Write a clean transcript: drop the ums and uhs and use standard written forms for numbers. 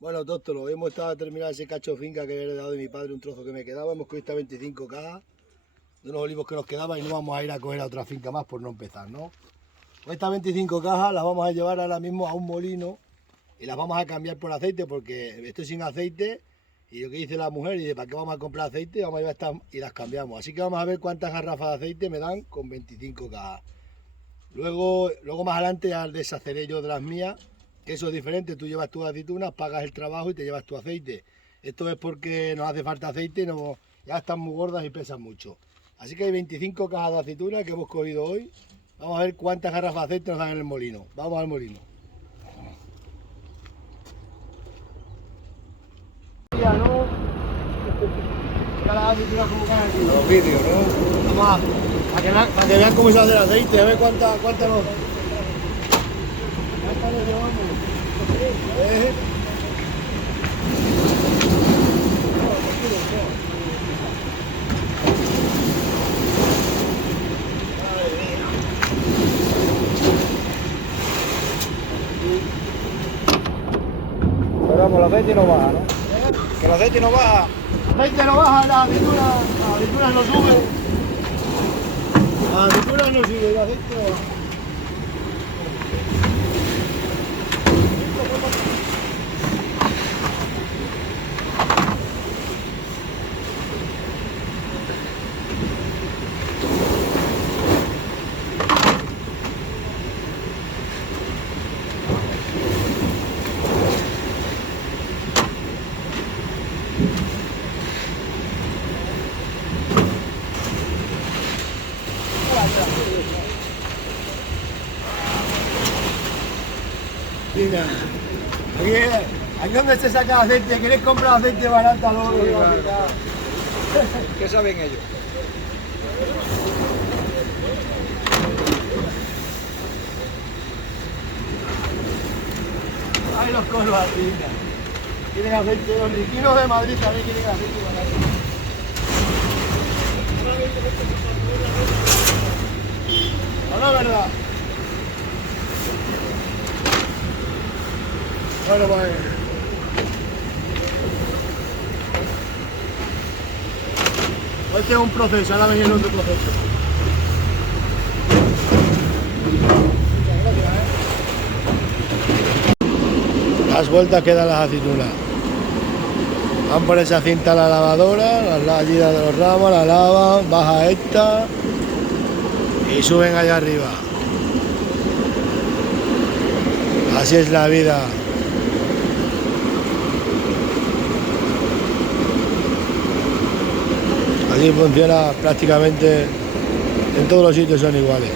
Bueno, Tóstolo, hemos estado a terminar ese cacho de finca que había heredado de mi padre, un trozo que me quedaba. Hemos cogido 25 cajas de unos olivos que nos quedaban y no vamos a ir a coger a otra finca más por no empezar, ¿no? Pues estas 25 cajas las vamos a llevar ahora mismo a un molino y las vamos a cambiar por aceite porque estoy sin aceite y lo que dice la mujer, y de para qué vamos a comprar aceite, vamos a llevar estas y las cambiamos. Así que vamos a ver cuántas garrafas de aceite me dan con 25 cajas. Luego más adelante ya deshaceré yo de las mías, que eso es diferente, tú llevas tus aceitunas, pagas el trabajo y te llevas tu aceite. Esto es porque nos hace falta aceite, no, ya están muy gordas y pesan mucho. Así que hay 25 cajas de aceitunas que hemos cogido hoy. Vamos a ver cuántas garrafas de aceite nos dan en el molino. Vamos al molino. Ya, ¿no? Ya las aceitunas como caen aquí. Los vídeos, ¿no? Vamos para que vean cómo se hace el aceite, a ver cuánta nos... Pero vamos, el aceite no baja, ¿no? Que el aceite no baja. El aceite no baja, las aceitunas no suben. Las aceitunas no suben, el aceite no baja. Mira, aquí donde se saca aceite, ¿queréis comprar aceite barato? ¿Qué saben ellos? Ay, los colos aquí. Quieren aceite, los riquinos de Madrid también quieren aceite barato. ¿O no, verdad? Bueno, pues... Este es un proceso, ahora viene otro proceso. Las vueltas que dan las aceitunas. Van por esa cinta a la lavadora, las lallidas de los ramos, la lavan, baja esta y suben allá arriba. Así es la vida. Así funciona prácticamente en todos los sitios, son iguales.